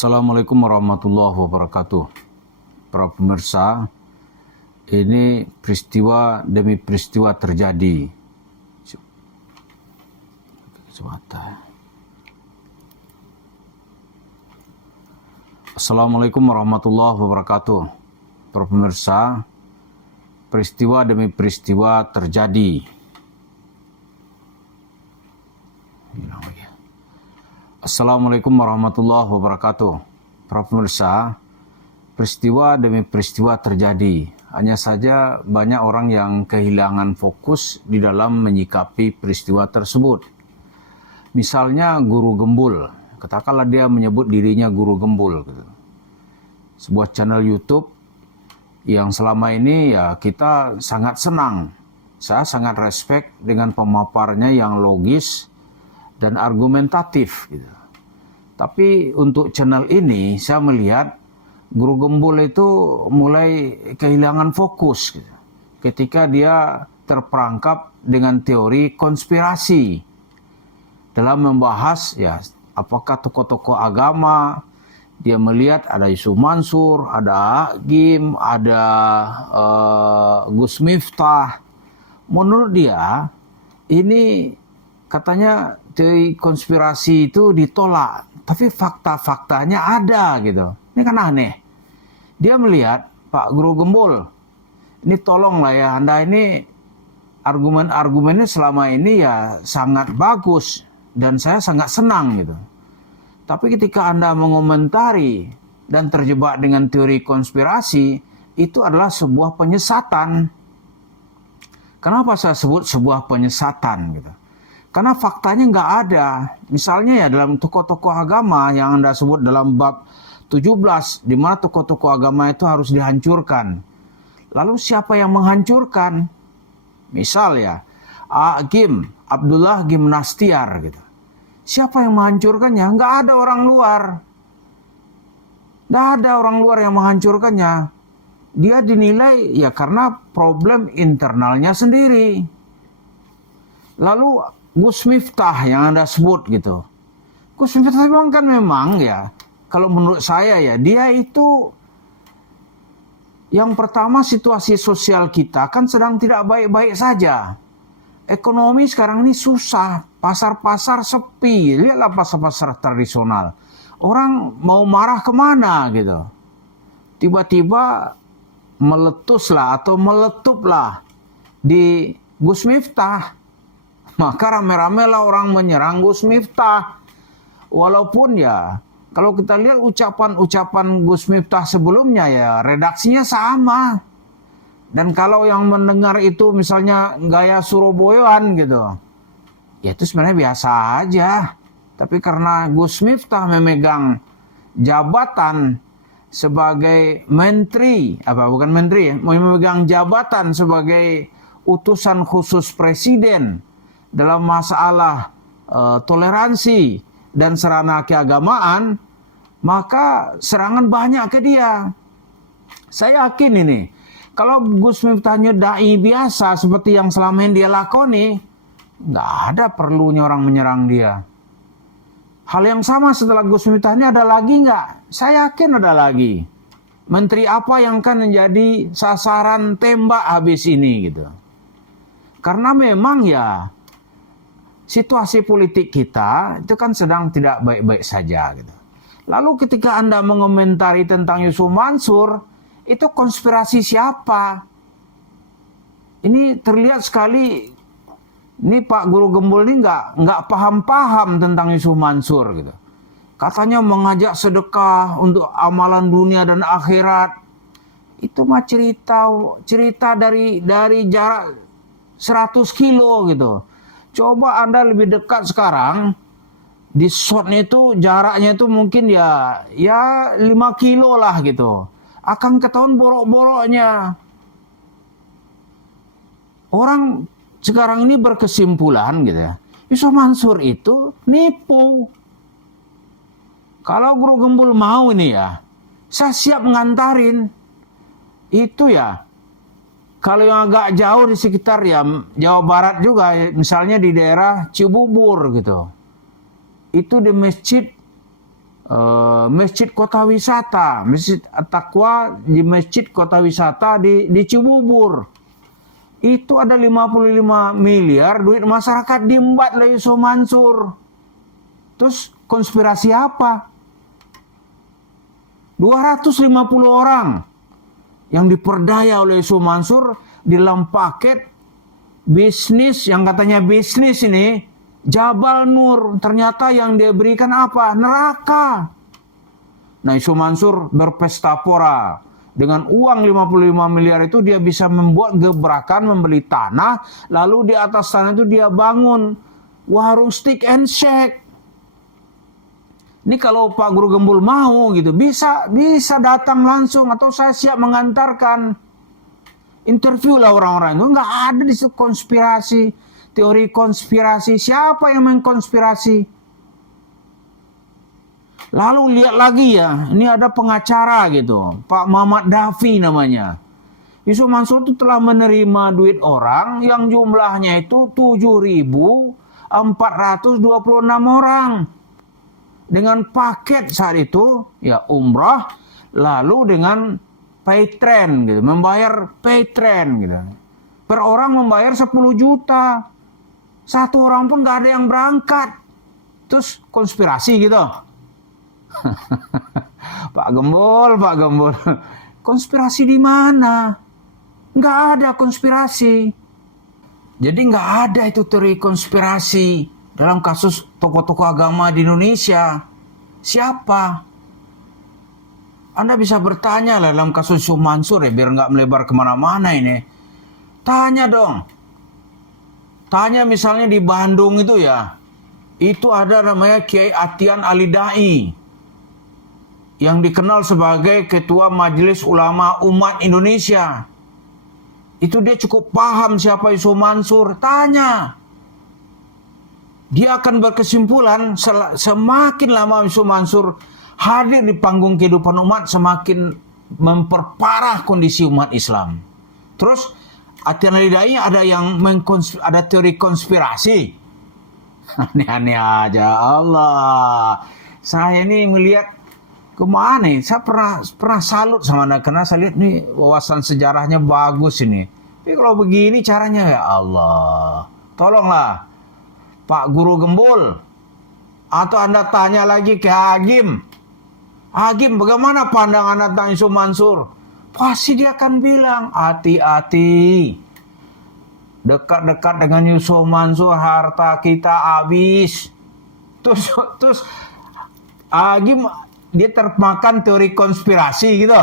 Assalamualaikum warahmatullahi wabarakatuh. Para pemirsa, ini peristiwa demi peristiwa terjadi. Assalamualaikum warahmatullahi wabarakatuh. Para pemirsa, peristiwa demi peristiwa terjadi. Assalamualaikum warahmatullahi wabarakatuh. Para pemirsa, peristiwa demi peristiwa terjadi. Hanya saja banyak orang yang kehilangan fokus di dalam menyikapi peristiwa tersebut. Misalnya guru gembul, katakanlah dia menyebut dirinya guru gembul, gitu. Sebuah channel YouTube yang selama ini ya kita sangat senang. Saya sangat respect dengan pemaparannya yang logis dan argumentatif, gitu. Tapi untuk channel ini saya melihat guru gembul itu mulai kehilangan fokus, gitu, ketika dia terperangkap dengan teori konspirasi dalam membahas ya apakah tokoh-tokoh agama. Dia melihat ada Yusuf Mansur, ada Agim, ada Gus Miftah. Menurut dia ini katanya teori konspirasi itu ditolak, tapi fakta-faktanya ada, gitu. Ini kan aneh. Dia melihat, Pak Guru Gembul, ini tolonglah ya, Anda ini argumen-argumennya selama ini ya sangat bagus dan saya sangat senang, gitu. Tapi ketika Anda mengomentari dan terjebak dengan teori konspirasi, itu adalah sebuah penyesatan. Kenapa saya sebut sebuah penyesatan, gitu? Karena faktanya nggak ada. Misalnya ya dalam tokoh-tokoh agama yang Anda sebut dalam bab 17, di mana tokoh-tokoh agama itu harus dihancurkan. Lalu siapa yang menghancurkan? Misal ya, Agim, Abdullah Gimnastiar, gitu. Siapa yang menghancurkannya? Nggak ada orang luar. Nggak ada orang luar yang menghancurkannya. Dia dinilai ya karena problem internalnya sendiri. Lalu Gus Miftah yang Anda sebut, gitu. Gus Miftah memang ya, kalau menurut saya ya, dia itu yang pertama situasi sosial kita kan sedang tidak baik-baik saja. Ekonomi sekarang ini susah, pasar-pasar sepi, lihatlah pasar-pasar tradisional. Orang mau marah kemana, gitu. Tiba-tiba meletuslah atau meletuplah di Gus Miftah. Maka rame-rame lah orang menyerang Gus Miftah. Walaupun ya, kalau kita lihat ucapan-ucapan Gus Miftah sebelumnya ya, redaksinya sama. Dan kalau yang mendengar itu misalnya gaya Surabayaan, gitu, ya itu sebenarnya biasa aja. Tapi karena Gus Miftah memegang jabatan sebagai menteri, memegang jabatan sebagai utusan khusus presiden dalam masalah toleransi dan sarana keagamaan, maka serangan banyak ke dia. Saya yakin ini, kalau Gus Miftahnya dai biasa seperti yang selama ini dia lakoni, nggak ada perlunya orang menyerang dia. Hal yang sama setelah Gus Miftah ini ada lagi nggak? Saya yakin ada lagi. Menteri apa yang akan menjadi sasaran tembak habis ini, gitu. Karena memang ya situasi politik kita itu kan sedang tidak baik-baik saja, gitu. Lalu ketika Anda mengomentari tentang Yusuf Mansur, itu konspirasi siapa? Ini terlihat sekali, ini Pak Guru Gembul ini nggak paham-paham tentang Yusuf Mansur, gitu. Katanya mengajak sedekah untuk amalan dunia dan akhirat. Itu mah cerita dari jarak 100 kilo, gitu. Coba Anda lebih dekat sekarang, di shotnya itu jaraknya itu mungkin ya 5 kilo lah, gitu. Akan ketahuan borok-boroknya. Orang sekarang ini berkesimpulan, gitu ya, Yusuf Mansur itu nipu. Kalau Guru Gembul mau ini ya, saya siap ngantarin. Itu ya, kalau yang agak jauh di sekitar ya Jawa Barat juga, misalnya di daerah Cibubur, gitu. Itu di masjid Masjid Kota Wisata, Masjid At-Taqwa di Masjid Kota Wisata di Cibubur. Itu ada 55 miliar duit masyarakat diembat oleh Yusuf Mansur. Terus konspirasi apa? 250 orang yang diperdaya oleh Yusuf Mansur dalam paket bisnis yang katanya bisnis ini Jabal Nur. Ternyata yang dia berikan apa? Neraka. Nah, Yusuf Mansur berpesta pora. Dengan uang 55 miliar itu dia bisa membuat gebrakan, membeli tanah, lalu di atas tanah itu dia bangun warung steak and shake. Ini kalau Pak Guru Gembul mau gitu, bisa datang langsung atau saya siap mengantarkan. Interview lah orang-orang itu, nggak ada di situ konspirasi, teori konspirasi. Siapa yang mengkonspirasi? Lalu lihat lagi ya, ini ada pengacara gitu, Pak Muhammad Dafi namanya. Yusuf Mansur itu telah menerima duit orang yang jumlahnya itu 7.426 orang. Dengan paket saat itu, ya umrah, lalu dengan pay train gitu, membayar pay train gitu. Per orang membayar 10 juta. Satu orang pun gak ada yang berangkat. Terus konspirasi gitu. Pak Gembul. Konspirasi di mana? Nggak ada konspirasi. Jadi nggak ada itu teori konspirasi dalam kasus tokoh-tokoh agama di Indonesia. Siapa? Anda bisa bertanya lah dalam kasus Yusuf Mansur ya, biar nggak melebar kemana-mana ini. Tanya dong. Tanya misalnya di Bandung itu ya. Itu ada namanya Kiai Atian Alidai, yang dikenal sebagai Ketua Majelis Ulama Umat Indonesia. Itu dia cukup paham siapa Yusuf Mansur. Tanya. Dia akan berkesimpulan semakin lama Yusuf Mansur hadir di panggung kehidupan umat, semakin memperparah kondisi umat Islam. Terus Atian Alidai ada yang ada teori konspirasi. Aneh-aneh aja. Allah. Saya ini melihat kemana nih? Saya pernah salut sama Anda karena saya lihat nih wawasan sejarahnya bagus ini. Tapi kalau begini caranya ya Allah. Tolonglah Pak Guru Gembul. Atau Anda tanya lagi ke Hagim. Hagim, bagaimana pandangan Anda tentang Yusuf Mansur? Pasti dia akan bilang, hati-hati. Dekat-dekat dengan Yusuf Mansur harta kita habis. Terus Hagim dia termakan teori konspirasi gitu.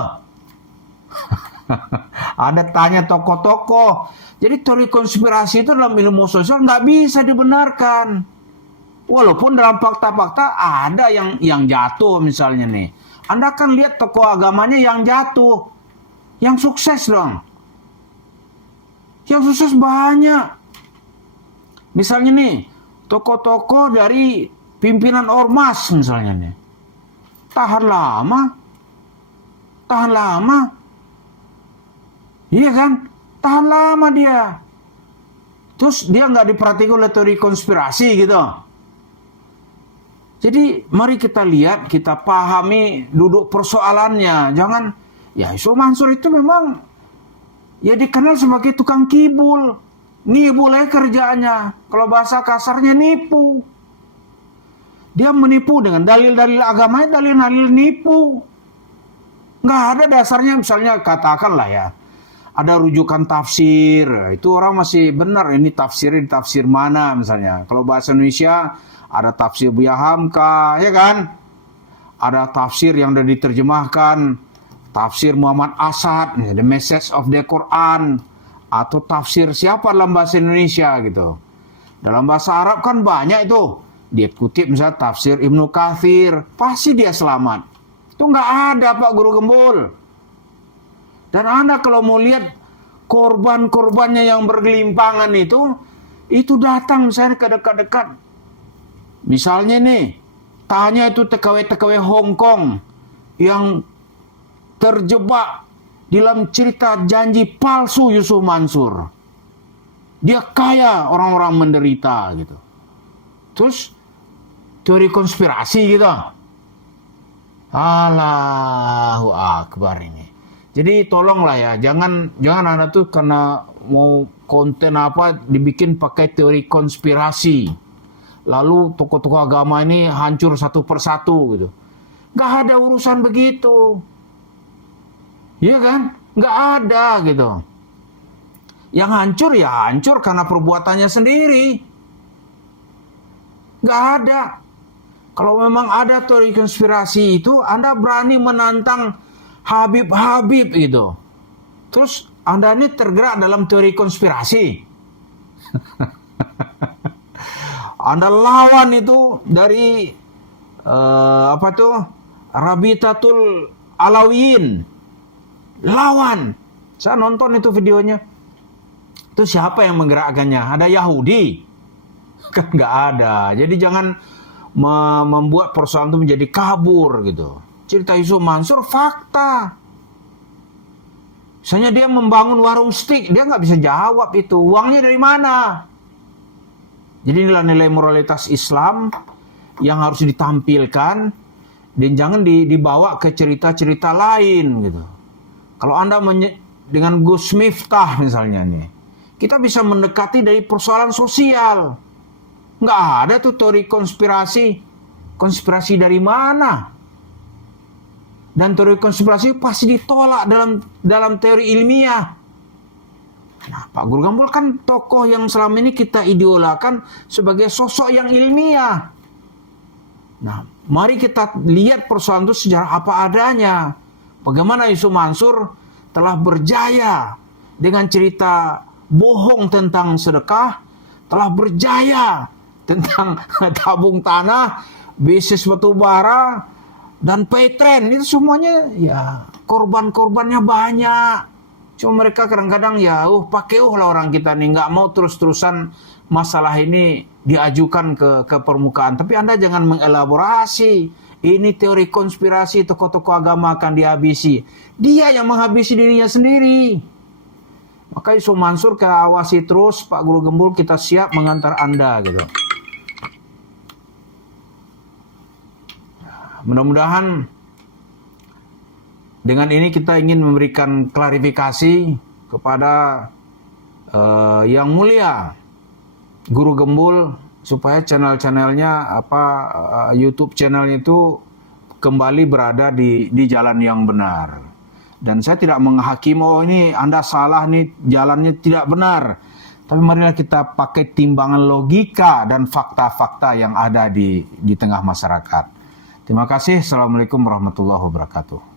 Ada tanya tokoh-tokoh. Jadi teori konspirasi itu dalam ilmu sosial nggak bisa dibenarkan. Walaupun dalam fakta-fakta ada yang jatuh misalnya nih. Anda kan lihat tokoh agamanya yang jatuh. Yang sukses dong. Yang sukses banyak. Misalnya nih, tokoh-tokoh dari pimpinan ormas misalnya nih. Tahan lama. Iya kan? Tahan lama dia. Terus dia nggak diperhatikan oleh teori konspirasi gitu. Jadi mari kita lihat, kita pahami duduk persoalannya. Jangan, ya Yusuf Mansur itu memang ya dikenal sebagai tukang kibul. Ngibul aja kerjaannya. Kalau bahasa kasarnya nipu. Dia menipu dengan dalil-dalil agamanya, dalil-dalil nipu. Nggak ada dasarnya, misalnya katakanlah ya, ada rujukan tafsir. Itu orang masih benar, ini tafsir mana misalnya. Kalau bahasa Indonesia, ada tafsir Buya Hamka, ya kan? Ada tafsir yang sudah diterjemahkan, tafsir Muhammad Asad, The Message of the Quran. Atau tafsir siapa dalam bahasa Indonesia gitu. Dalam bahasa Arab kan banyak itu. Dia kutip misalnya tafsir Ibnu Katsir, pasti dia selamat. Itu nggak ada Pak Guru Gembul. Dan Anda kalau mau lihat korban-korbannya yang bergelimpangan itu datang misalnya ke dekat-dekat. Misalnya nih, tanya itu TKW-TKW Hong Kong yang terjebak dalam cerita janji palsu Yusuf Mansur. Dia kaya, orang-orang menderita gitu. Terus teori konspirasi gitu. Allahu Akbar ini. Jadi tolonglah ya, jangan Anda tuh karena mau konten apa dibikin pakai teori konspirasi. Lalu tokoh-tokoh agama ini hancur satu persatu gitu. Nggak ada urusan begitu. Iya kan? Nggak ada gitu. Yang hancur ya hancur karena perbuatannya sendiri. Nggak ada. Kalau memang ada teori konspirasi itu, Anda berani menantang Habib-Habib gitu. Terus Anda ini tergerak dalam teori konspirasi. Anda lawan itu dari Rabitatul Alawiyin. Lawan. Saya nonton itu videonya. Itu siapa yang menggerakkannya? Ada Yahudi? Kan nggak ada. Jadi jangan membuat persoalan itu menjadi kabur gitu. Cerita Yusuf Mansur fakta. Misalnya dia membangun warung stik, dia nggak bisa jawab itu. Uangnya dari mana? Jadi inilah nilai moralitas Islam yang harus ditampilkan dan jangan dibawa ke cerita-cerita lain gitu. Kalau Anda dengan Gus Miftah misalnya nih, kita bisa mendekati dari persoalan sosial. Nggak ada tuh teori konspirasi. Konspirasi dari mana? Dan teori konspirasi pasti ditolak dalam teori ilmiah. Nah, Pak Guru Gambol kan tokoh yang selama ini kita idolakan sebagai sosok yang ilmiah. Nah, mari kita lihat persoalan itu sejarah apa adanya. Bagaimana Yusuf Mansur telah berjaya dengan cerita bohong tentang sedekah, telah berjaya tentang tabung tanah, bisnis batu bara, dan paytrend. Itu semuanya ya korban-korbannya banyak. Cuma mereka kadang-kadang ya pakai lah orang kita nih, nggak mau terus-terusan masalah ini diajukan ke permukaan. Tapi Anda jangan mengelaborasi. Ini teori konspirasi, tokoh-tokoh agama akan dihabisi. Dia yang menghabisi dirinya sendiri. Maka Yusuf Mansur kita awasi terus, Pak Guru Gembul, kita siap mengantar Anda gitu. Mudah-mudahan dengan ini kita ingin memberikan klarifikasi kepada Yang Mulia Guru Gembul supaya channel-channelnya YouTube channelnya itu kembali berada di jalan yang benar. Dan saya tidak menghakimi ini Anda salah nih, jalannya tidak benar. Tapi marilah kita pakai timbangan logika dan fakta-fakta yang ada di tengah masyarakat. Terima kasih. Assalamualaikum warahmatullahi wabarakatuh.